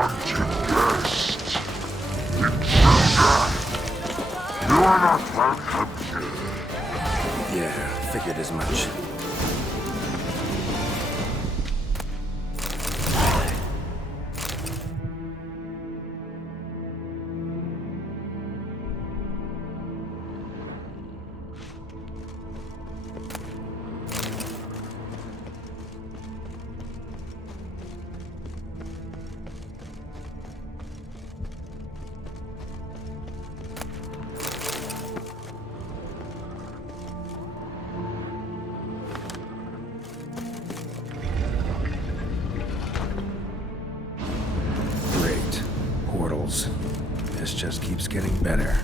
unwanted guest. Intruder! You are not welcome here. Yeah, figured as much. This just keeps getting better.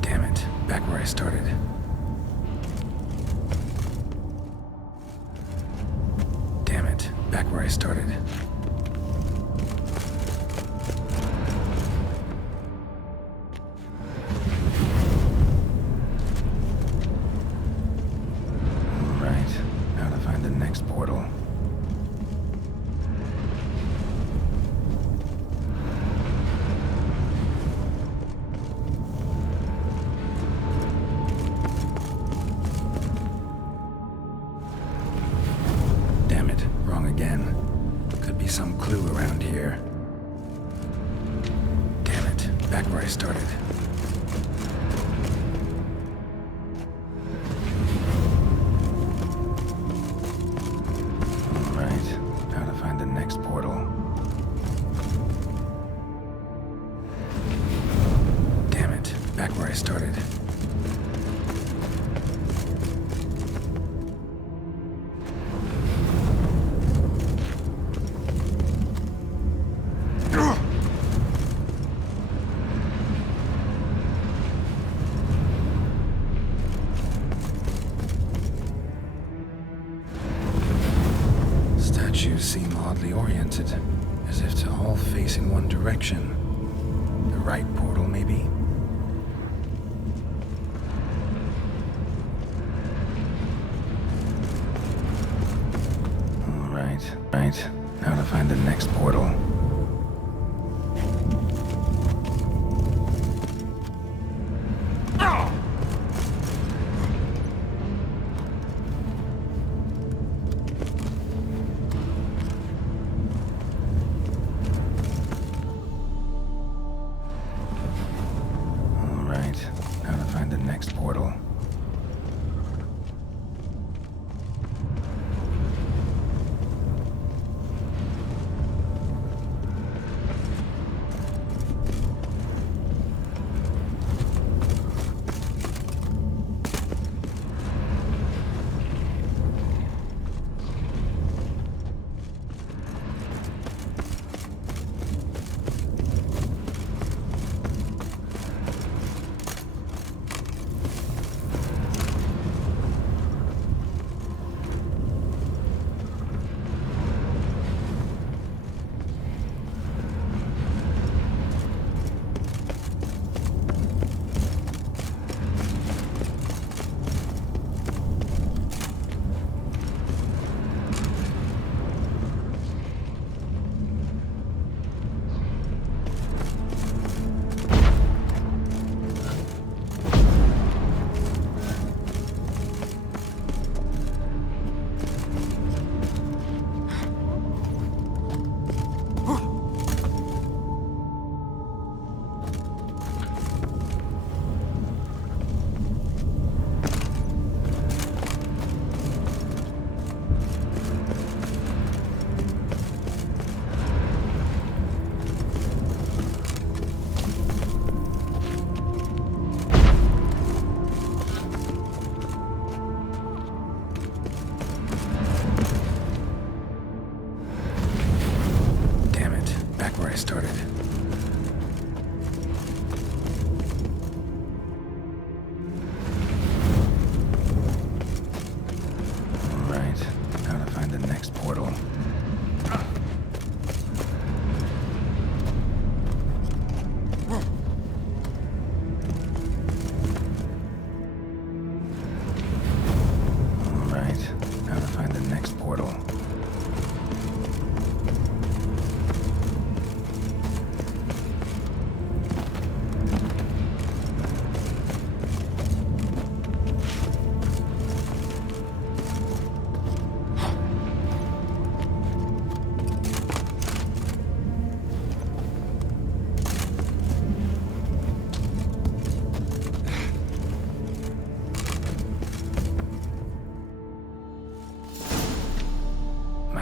Damn it, back where I started. Damn it, back where I started. Alright, now to find the next portal. Again. Could be some clue around here. Damn it, back where I started. Alright, now to find the next portal. Damn it, back where I started. Statues seem oddly oriented, as if to all face in one direction. The right portal, maybe? Right. Now to find the next portal. Now to find the next portal.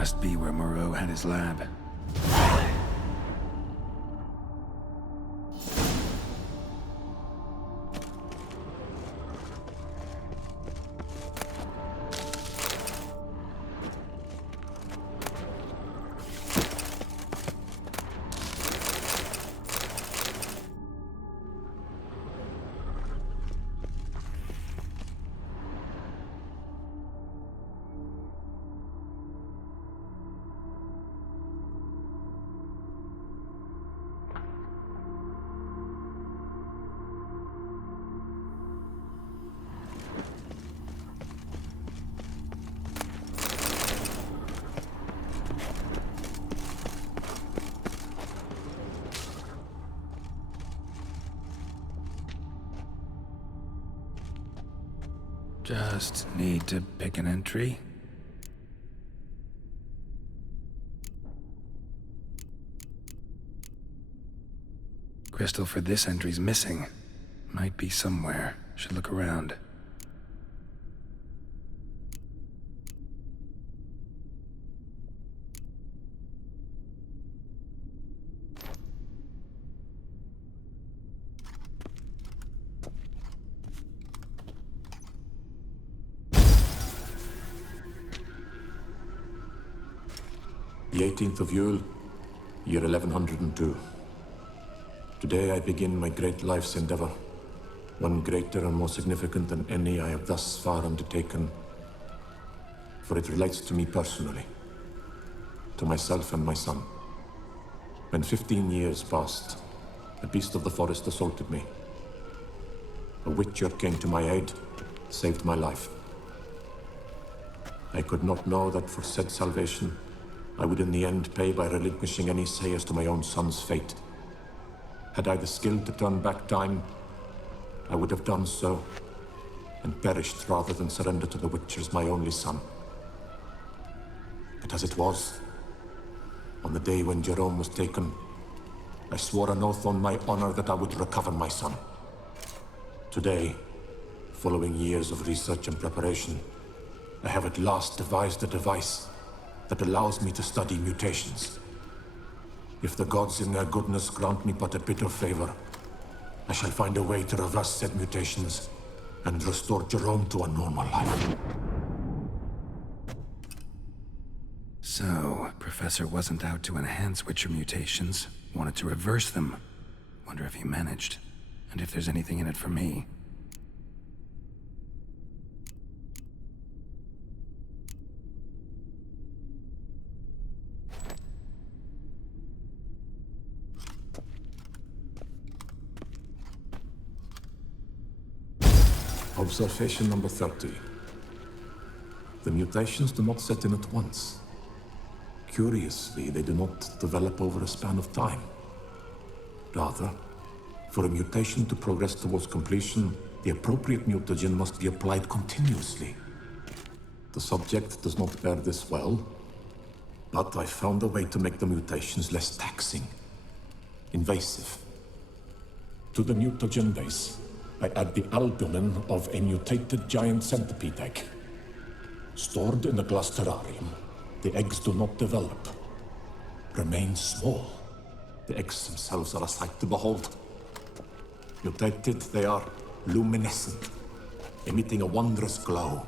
Must be where Moreau had his lab. Just need to pick an entry. Crystal for this entry's missing. Might be somewhere. Should look around. The 18th of Yule, year 1102. Today I begin my great life's endeavor, one greater and more significant than any I have thus far undertaken, for it relates to me personally, to myself and my son. When 15 years passed, a beast of the forest assaulted me. A witcher came to my aid, saved my life. I could not know that for said salvation, I would in the end pay by relinquishing any say as to my own son's fate. Had I the skill to turn back time, I would have done so, and perished rather than surrender to the Witchers my only son. But as it was, on the day when Jerome was taken, I swore an oath on my honor that I would recover my son. Today, following years of research and preparation, I have at last devised a device that allows me to study mutations. If the gods in their goodness grant me but a bit of favor, I shall find a way to reverse said mutations and restore Jerome to a normal life. So, Professor wasn't out to enhance Witcher mutations, wanted to reverse them. Wonder if he managed, and if there's anything in it for me. Observation number 30. The mutations do not set in at once. Curiously, they do not develop over a span of time. Rather, for a mutation to progress towards completion, the appropriate mutagen must be applied continuously. The subject does not bear this well, but I found a way to make the mutations less taxing, invasive. To the mutagen base, I add the albumin of a mutated giant centipede egg. Stored in a glass terrarium, the eggs do not develop, remain small. The eggs themselves are a sight to behold. Mutated, they are luminescent, emitting a wondrous glow.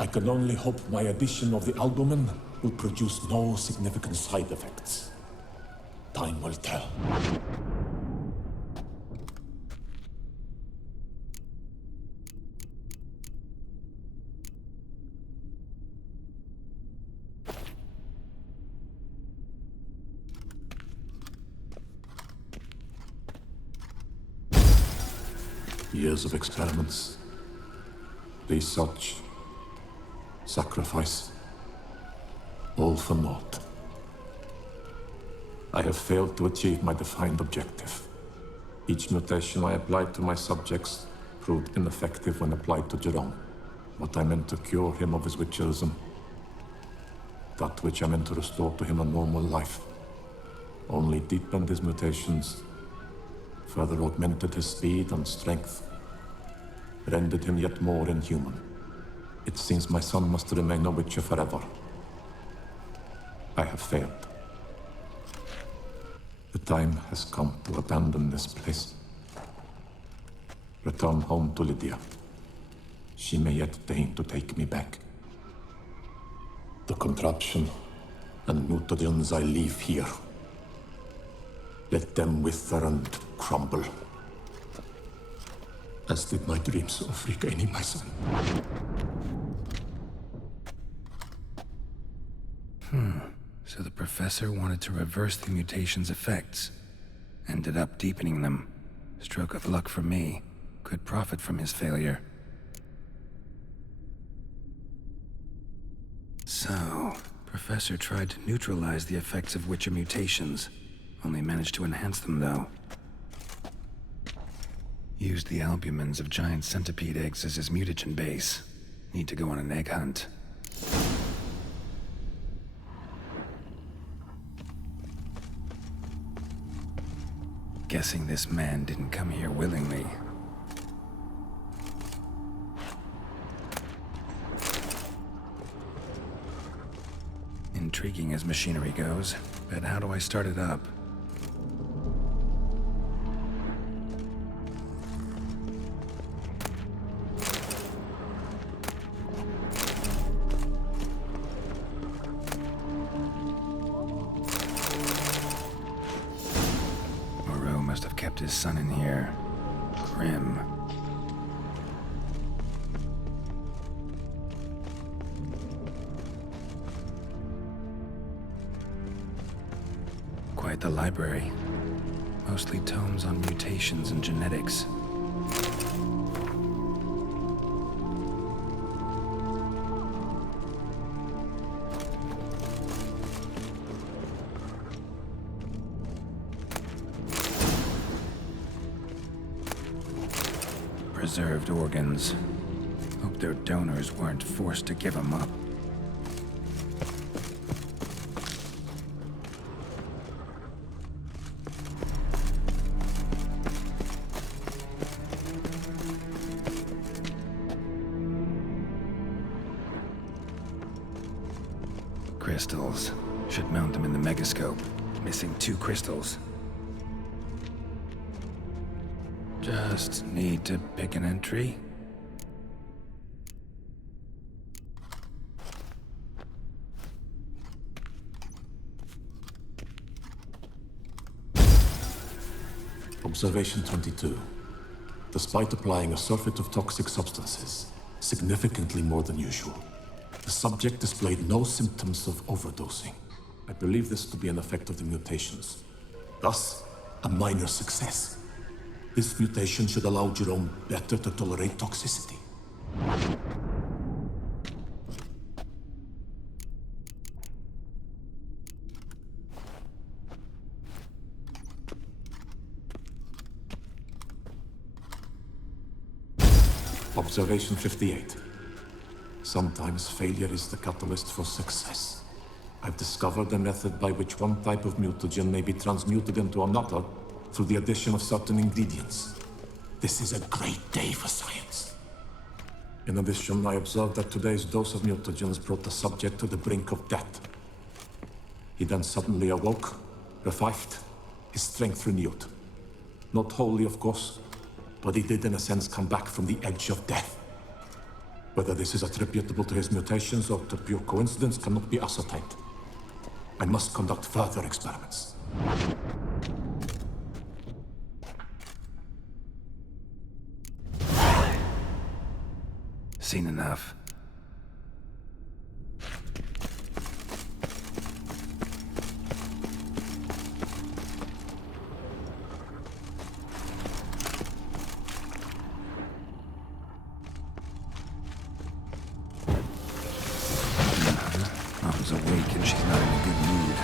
I can only hope my addition of the albumin will produce no significant side effects. Time will tell. Years of experiments, research, sacrifice, all for naught. I have failed to achieve my defined objective. Each mutation I applied to my subjects proved ineffective when applied to Jerome. What I meant to cure him of his witcherism, that which I meant to restore to him a normal life, only deepened his mutations, further augmented his speed and strength, rendered him yet more inhuman. It seems my son must remain a witcher forever. I have failed. The time has come to abandon this place. Return home to Lydia. She may yet deign to take me back. The contraption and mutagens I leave here. Let them wither and crumble. As did my dreams of regaining my son. So the professor wanted to reverse the mutation's effects. Ended up deepening them. Stroke of luck for me. Could profit from his failure. So, Professor tried to neutralize the effects of Witcher mutations. Only managed to enhance them, though. Used the albumins of giant centipede eggs as his mutagen base. Need to go on an egg hunt. Guessing this man didn't come here willingly. Intriguing as machinery goes, but how do I start it up? Moreau must have kept his son in here. Grim. Quite the library. Mostly tomes on mutations and genetics. Preserved organs. Hope their donors weren't forced to give them up. Crystals. Should mount them in the megascope. Missing 2 crystals. Just need to pick an entry. Observation 22. Despite applying a surfeit of toxic substances, significantly more than usual, the subject displayed no symptoms of overdosing. I believe this to be an effect of the mutations. Thus, a minor success. This mutation should allow Jerome better to tolerate toxicity. Observation 58. Sometimes failure is the catalyst for success. I've discovered a method by which one type of mutagen may be transmuted into another through the addition of certain ingredients. This is a great day for science. In addition, I observed that today's dose of mutagens brought the subject to the brink of death. He then suddenly awoke, revived, his strength renewed. Not wholly, of course, but he did in a sense come back from the edge of death. Whether this is attributable to his mutations or to pure coincidence cannot be ascertained. I must conduct further experiments. Seen enough. Mom's awake and she's not in a good mood.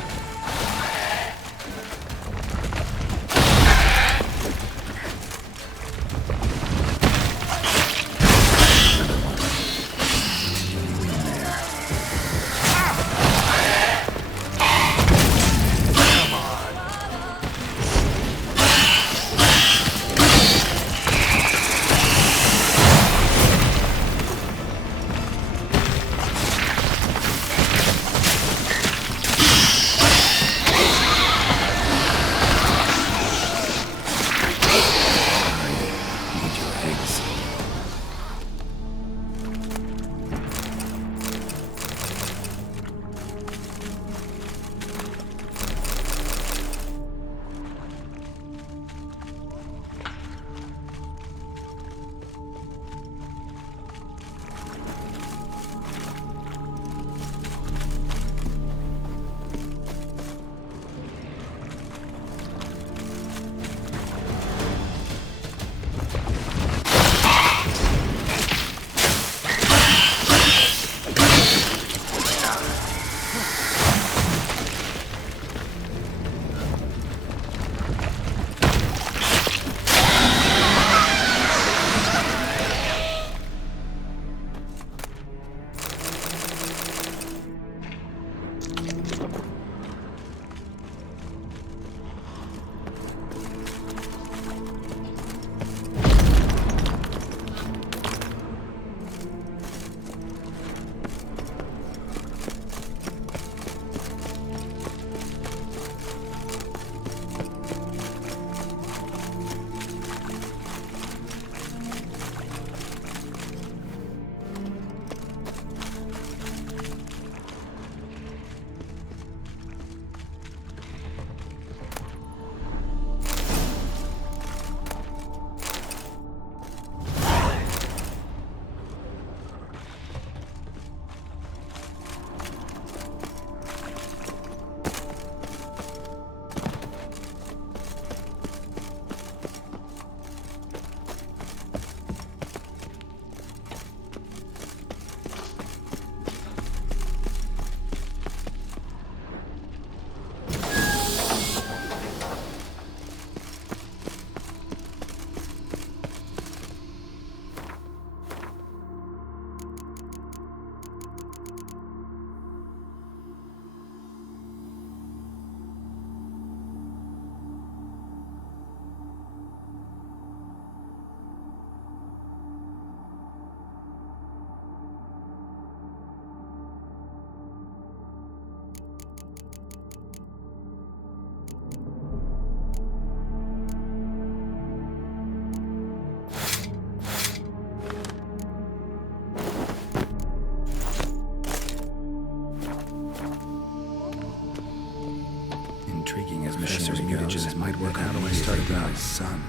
intriguing as machinery mutagens might work out when I started with my son.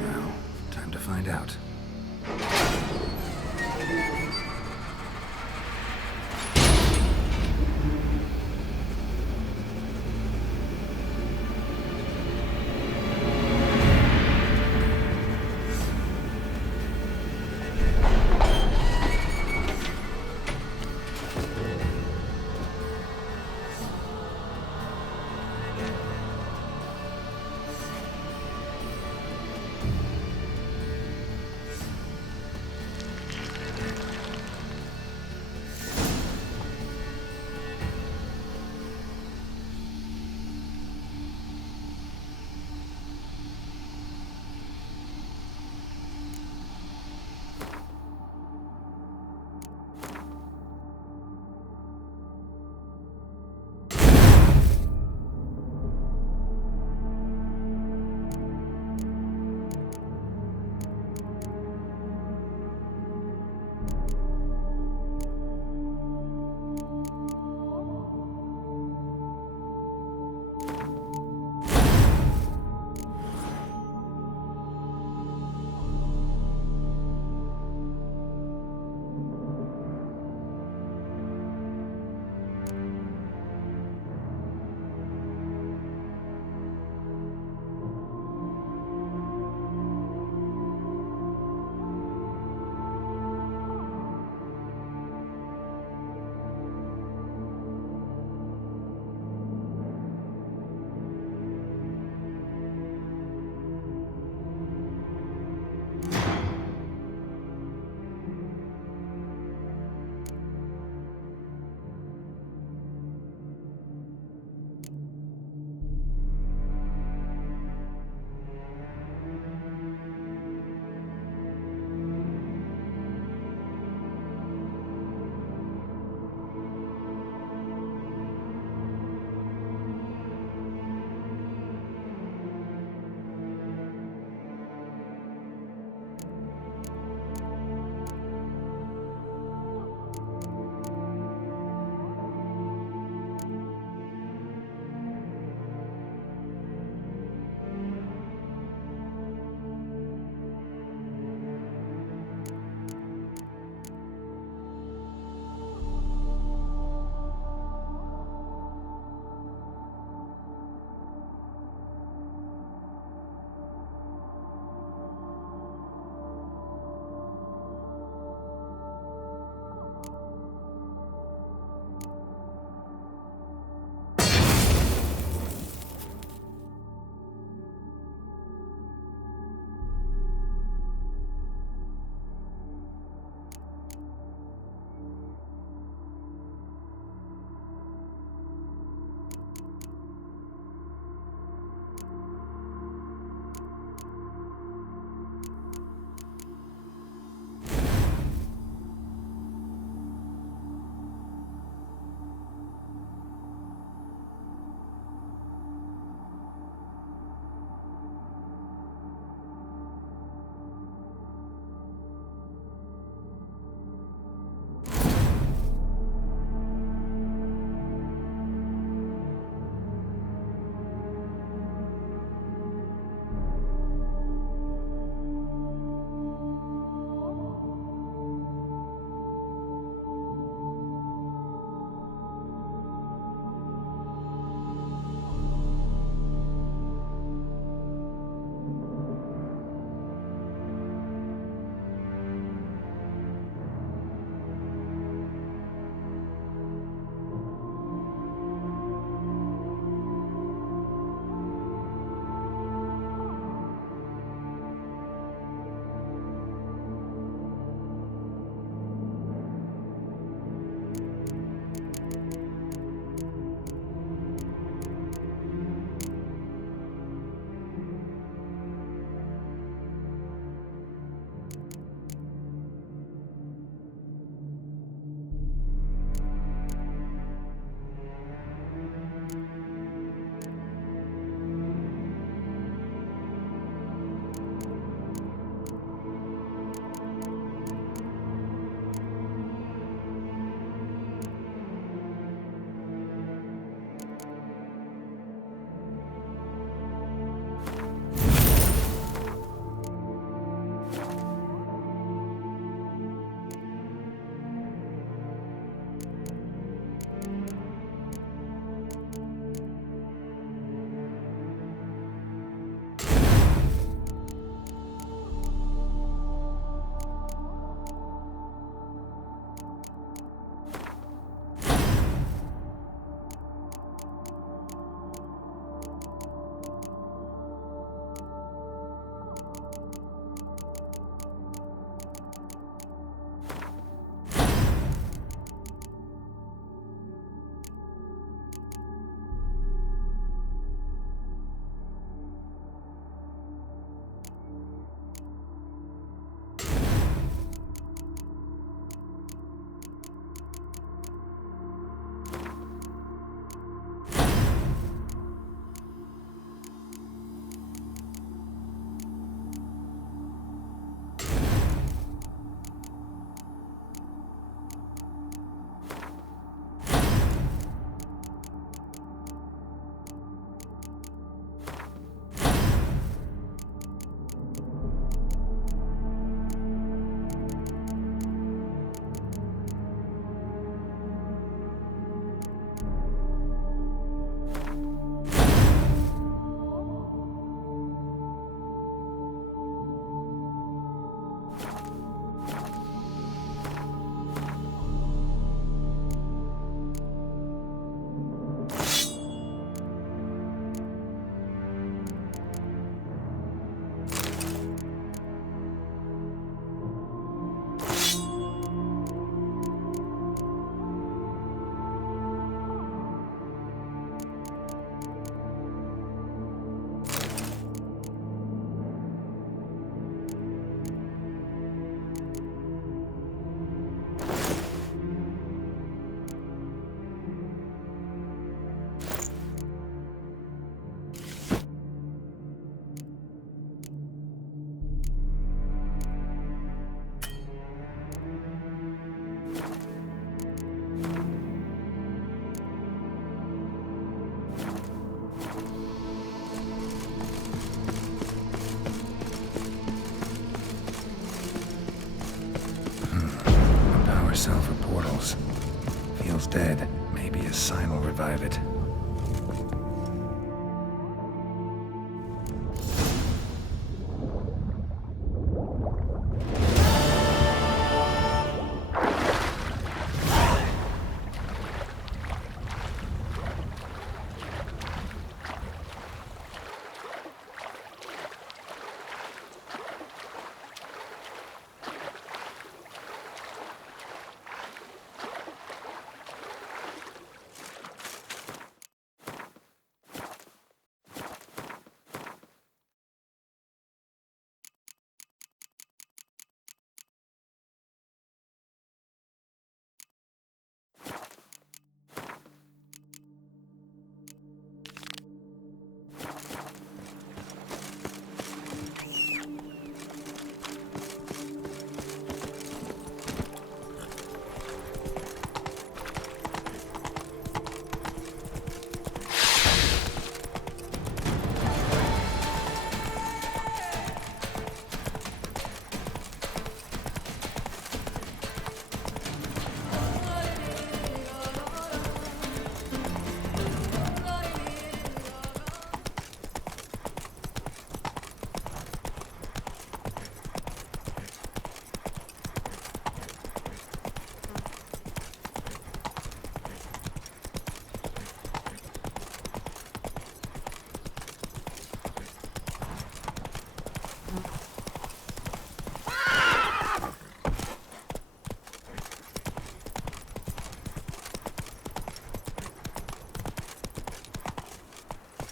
Well, time to find out. Geralt's dead. Maybe a sign will revive it.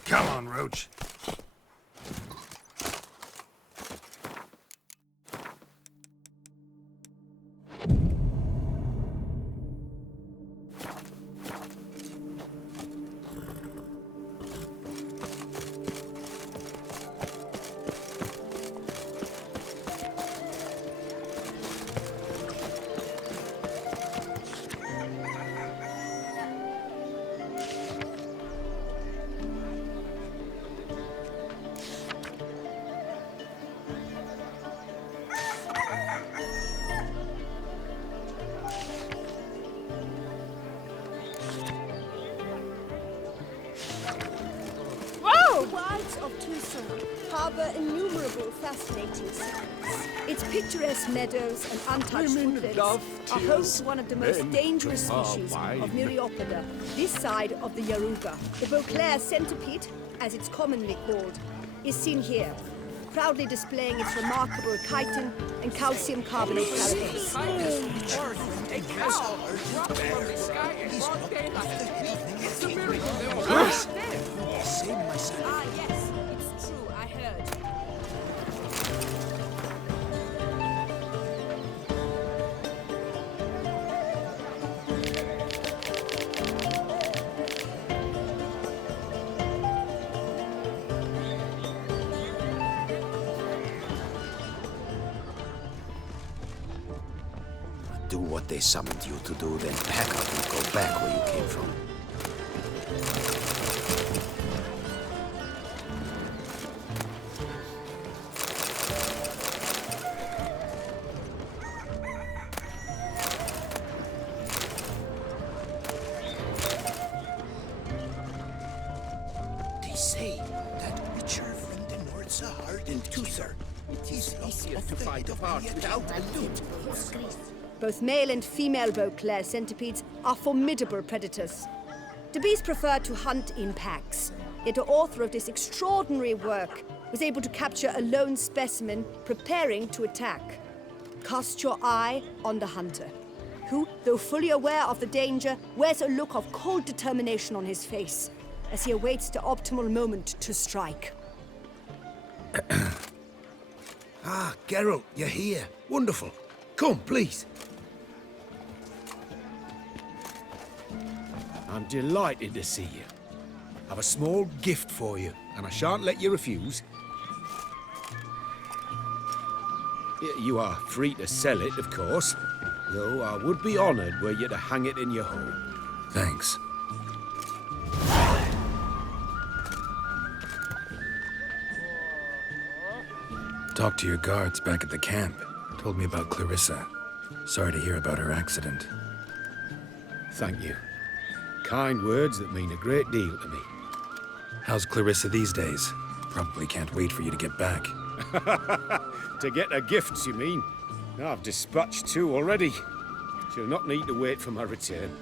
Come on, Roach. Harbour innumerable fascinating sights. Its picturesque meadows and untouched woodlands are home to one of the most dangerous species of Myriapoda, this side of the Yaruga. The Beauclair centipede, as it's commonly called, is seen here, proudly displaying its remarkable chitin and calcium carbonate carapace. It's a miracle they were Ah, yes, it's true, I heard. Do what they summoned you to do, then pack up and go back where you came from. They say that richer from the north are ardent too, sir. It is easier to fight apart without a loot. Both male and female Beauclair centipedes are formidable predators. The bees prefer to hunt in packs, yet the author of this extraordinary work was able to capture a lone specimen preparing to attack. Cast your eye on the hunter, who, though fully aware of the danger, wears a look of cold determination on his face as he awaits the optimal moment to strike. Ah, Geralt, you're here. Wonderful. Come, please. I'm delighted to see you. I've a small gift for you, and I shan't let you refuse. You are free to sell it, of course, though I would be honoured were you to hang it in your home. Thanks. Talked to your guards back at the camp. Told me about Clarissa. Sorry to hear about her accident. thank you. Kind words that mean a great deal to me. How's Clarissa these days? Probably can't wait for you to get back. To get her gifts, you mean? I've dispatched 2 already. She'll not need to wait for my return.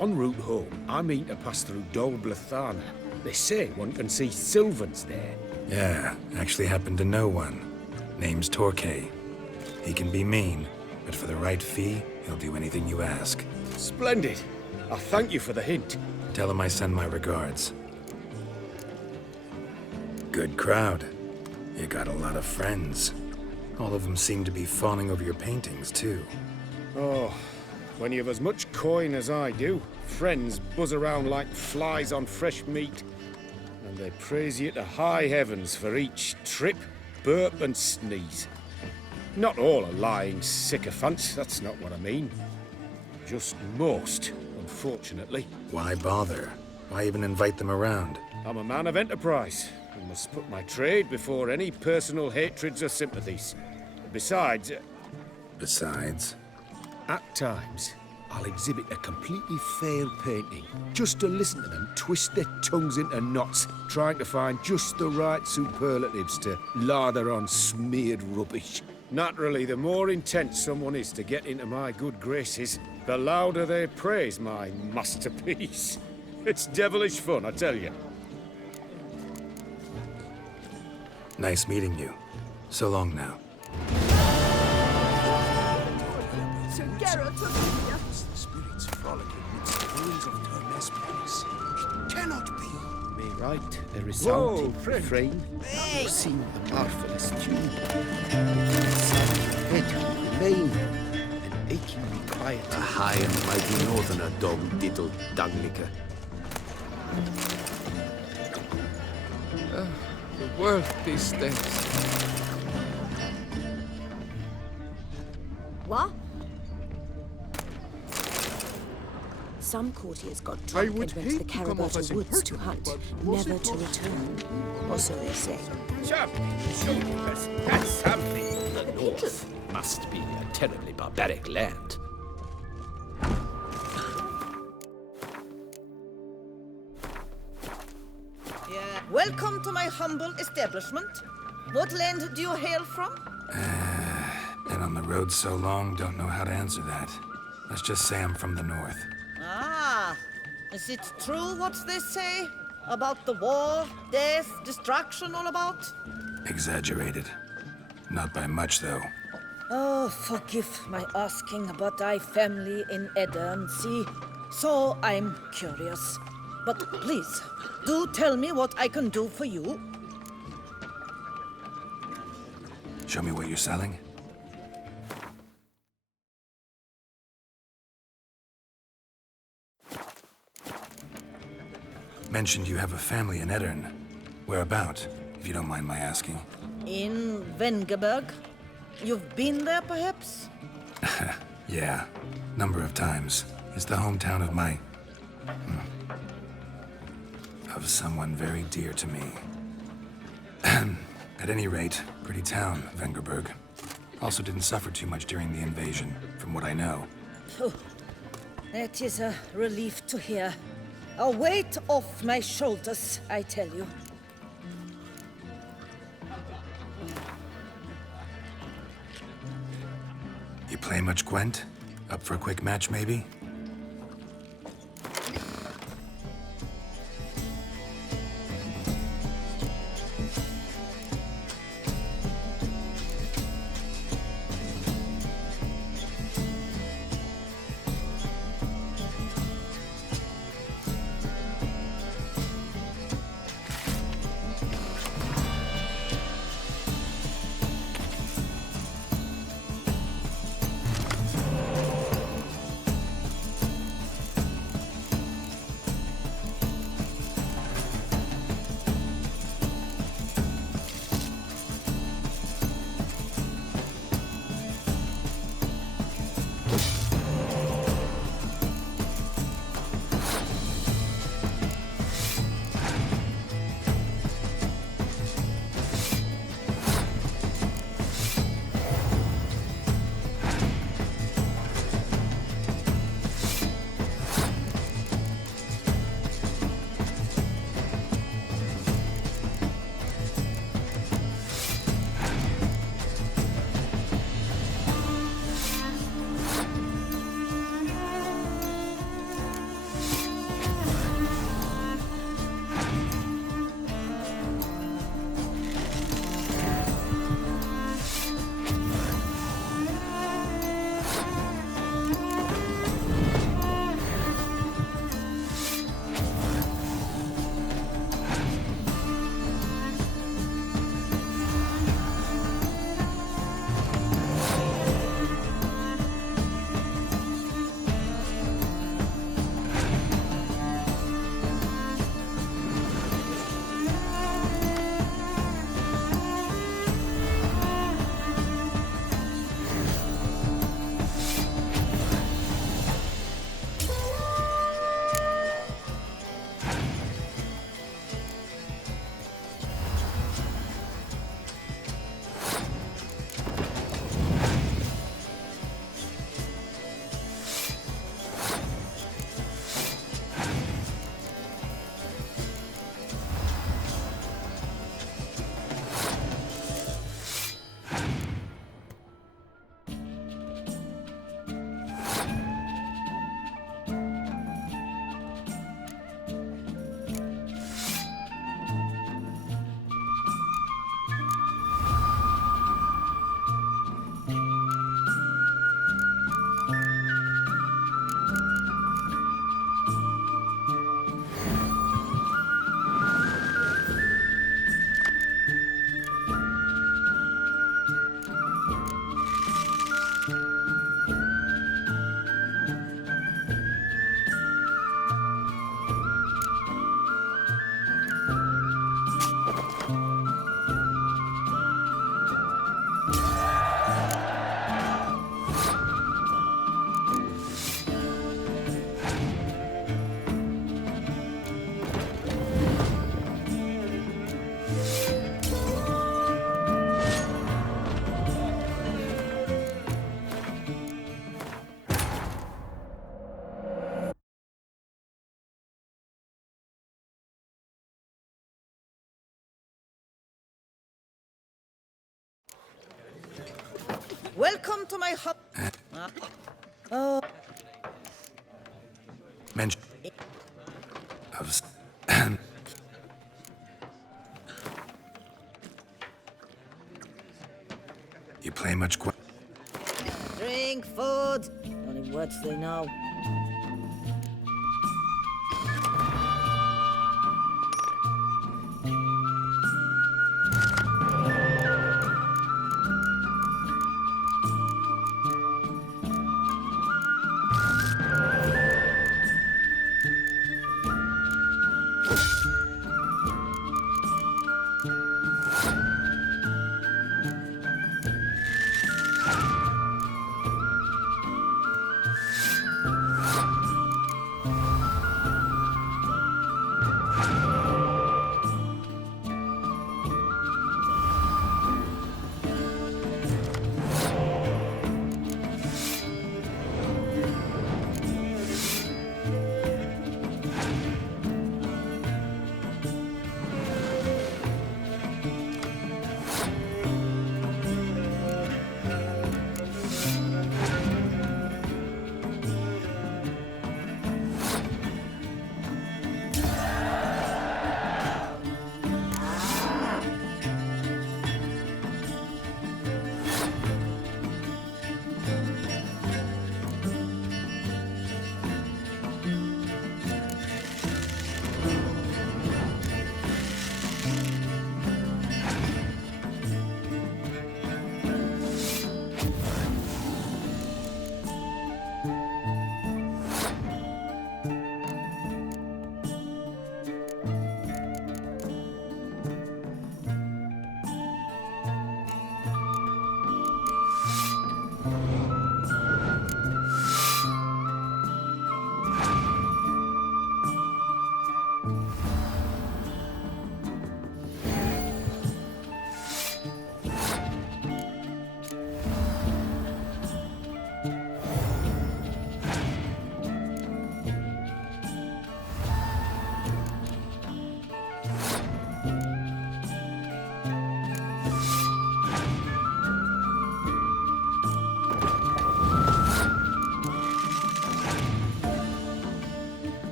En route home, I mean to pass through Dol Blathanna. They say one can see Sylvans there. Yeah, actually happen to know one. Name's Torquay. He can be mean, but for the right fee, he'll do anything you ask. Splendid. I thank you for the hint. Tell him I send my regards. Good crowd. You got a lot of friends. All of them seem to be fawning over your paintings, too. Oh, when you've as much coin as I do, friends buzz around like flies on fresh meat. And they praise you to high heavens for each trip, burp and sneeze. Not all are lying sycophants, that's not what I mean. Just most, unfortunately. Why bother? Why even invite them around? I'm a man of enterprise, and must put my trade before any personal hatreds or sympathies. Besides... Besides? At times, I'll exhibit a completely failed painting, just to listen to them twist their tongues into knots, trying to find just the right superlatives to lather on smeared rubbish. Naturally, the more intent someone is to get into my good graces, the louder they praise my masterpiece. It's devilish fun, I tell you. Nice meeting you. So long now. Sir Geralt of Rivia. The spirits frolicking amidst the ruins of Termes Place. It cannot be. May write a resounding refrain. Hey! Sing the marvelous tune. Head remain, and achingly quiet. A high and mighty northerner, dog diddle dunglicker. The world these days. What? Some courtiers got drunk and went to the Carabata woods to hunt, never to return. Or so they say. Chap, shoot us. That's something. The north must be a terribly barbaric land. Welcome to my humble establishment. What land do you hail from? Been on the road so long, don't know how to answer that. Let's just say I'm from the north. Ah, is it true what they say? About the war, death, destruction all about? Exaggerated. Not by much, though. Oh, forgive my asking about thy family in Edirne, see? So I'm curious. But please, do tell me what I can do for you. Show me what you're selling. Mentioned you have a family in Edirne. Whereabout, if you don't mind my asking? In Vengerberg? You've been there, perhaps? Yeah, number of times. It's the hometown of my... of someone very dear to me. At any rate, pretty town, Vengerberg. Also didn't suffer too much during the invasion, from what I know. Oh, that is a relief to hear. A weight off my shoulders, I tell you. You play much Gwent? Up for a quick match, maybe? Welcome to my hut. Mention of you play much Drink, food. Only words they know.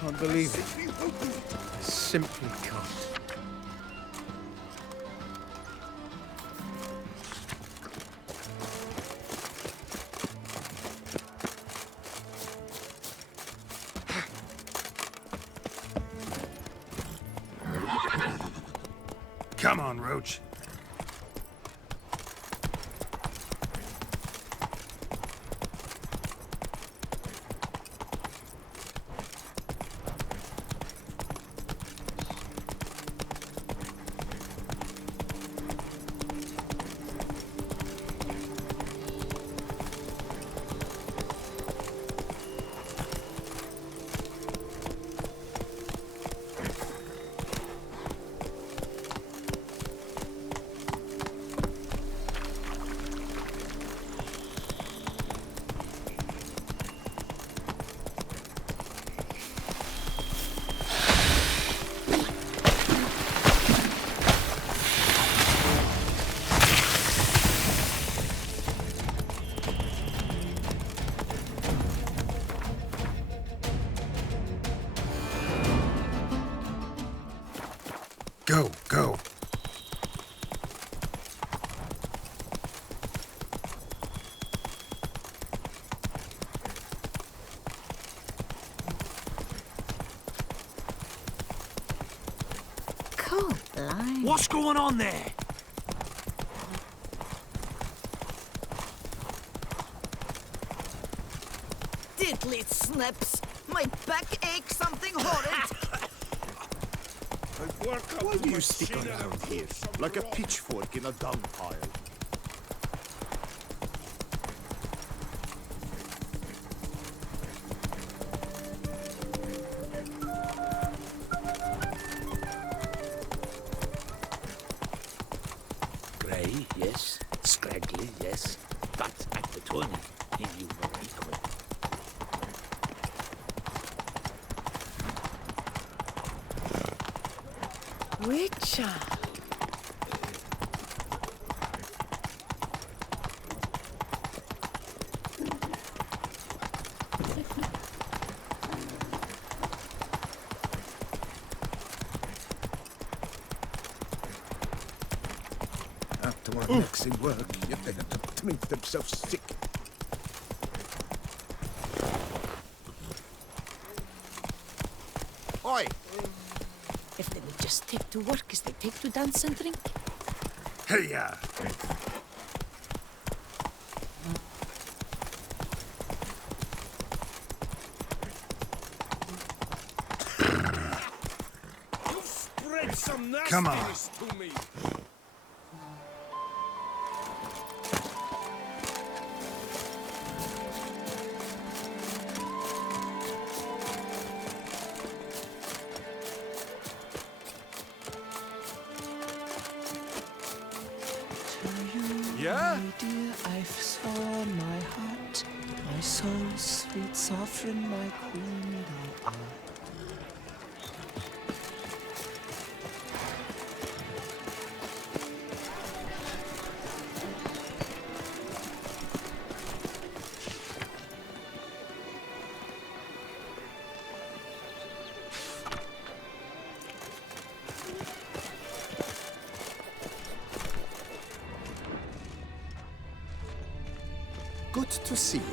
Can't believe it. I simply can't. Come on, Roach. Go, go. Cool. Blind. What's going on there? Diddly snaps. My back aches something horrid. Why do you stick around here like a pitchfork in a dung pile? Grey, yes. Scraggly, yes. But at the tourney, he knew no equal. Witcher. After one next in work, yet they have to make themselves sick. Oi! If they would just take to work as they take to dance and drink. Hey-ya! You spread some Come on. nastiness to me! Yeah? My dear, I've sworn my heart, my soul's sweet sovereign, my queen thou art. Good to see you.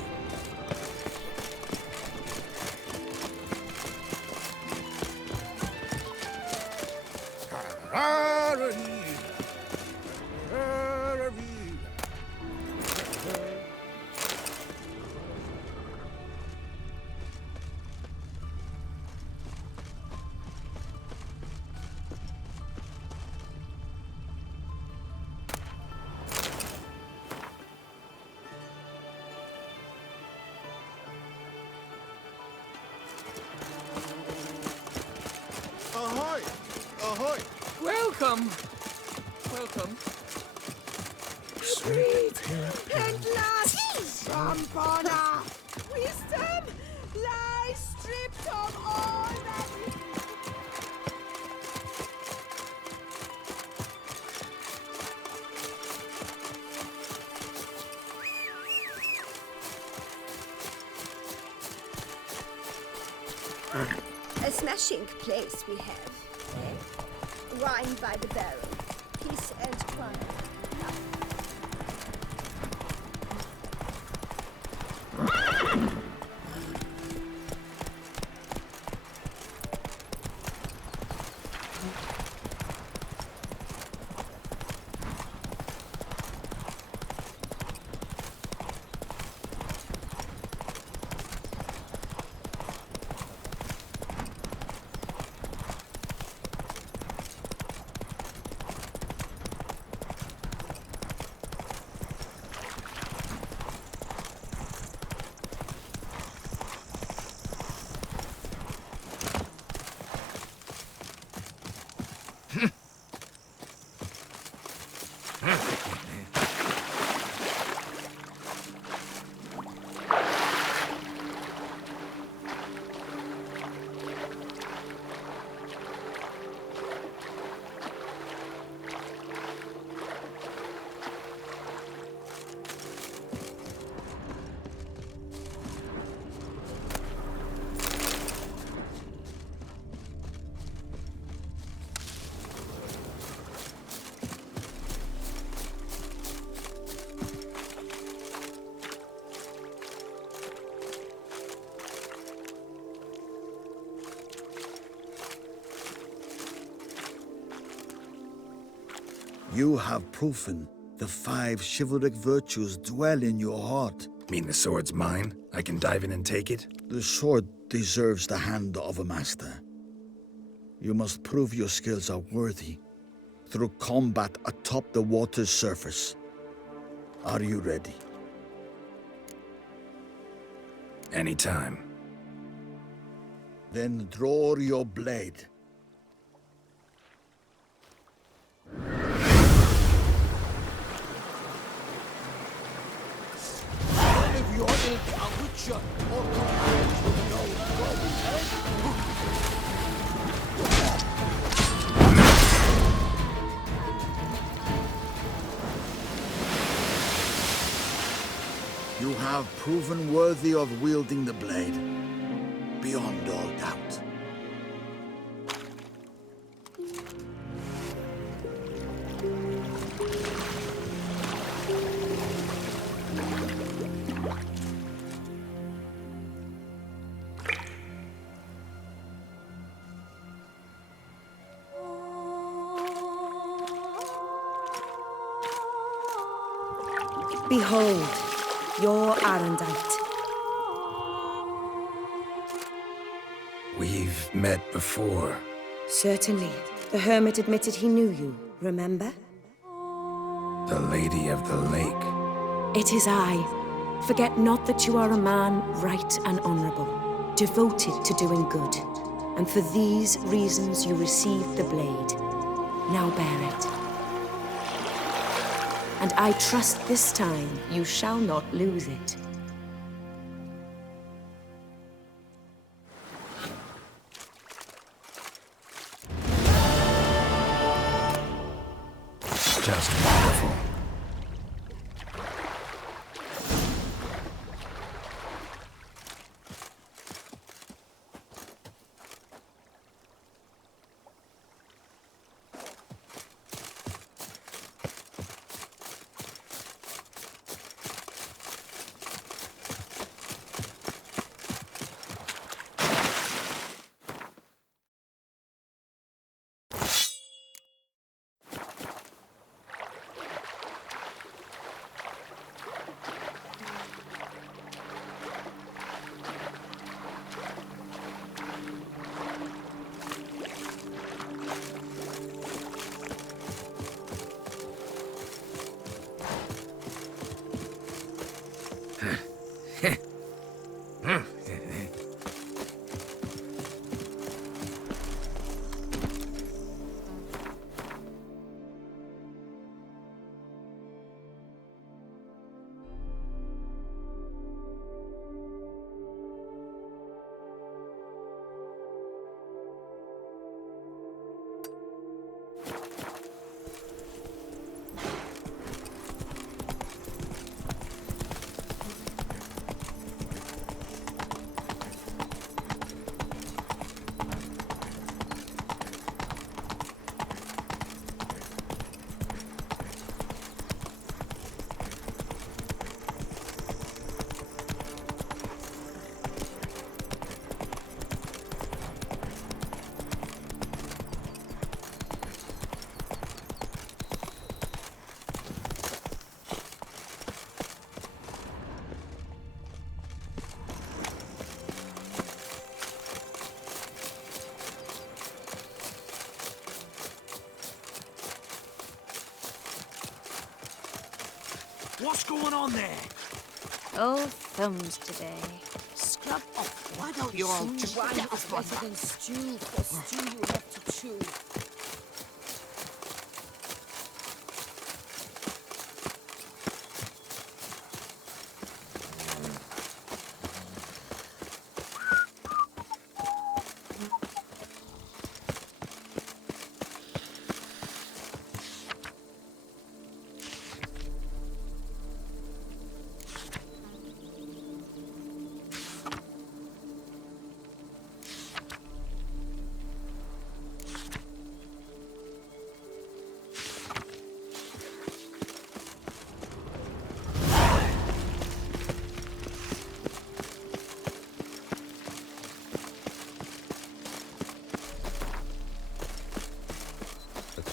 Ahoy! Ahoy! Welcome! Welcome. At last, Rampana! Wisdom lies stripped of all that a smashing place we have. Eh? Wine by the barrel. Peace and quiet. You have proven the 5 chivalric virtues dwell in your heart. Mean the sword's mine? I can dive in and take it? The sword deserves the hand of a master. You must prove your skills are worthy through combat atop the water's surface. Are you ready? Anytime. Then draw your blade. If you're a witcher or comrades with no problem, You have proven worthy of wielding the blade, beyond all doubt. Behold, your Aerondight. We've met before. Certainly. The hermit admitted he knew you, remember? The Lady of the Lake. It is I. Forget not that you are a man right and honorable, devoted to doing good. And for these reasons you received the blade. Now bear it. And I trust this time you shall not lose it. Just wonderful. what's going on there? Oh, thumbs today. Scrub off. Why don't you all just get off my back? Better than stew. For stew you have to chew.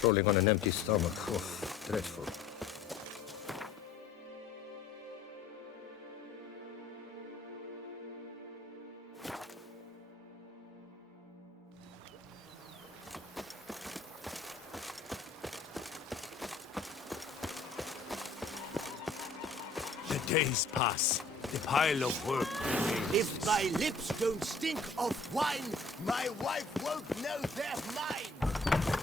Rolling on an empty stomach. Oh. dreadful. The days pass. The pile of work remains. If my lips don't stink of wine, my wife won't know they're mine.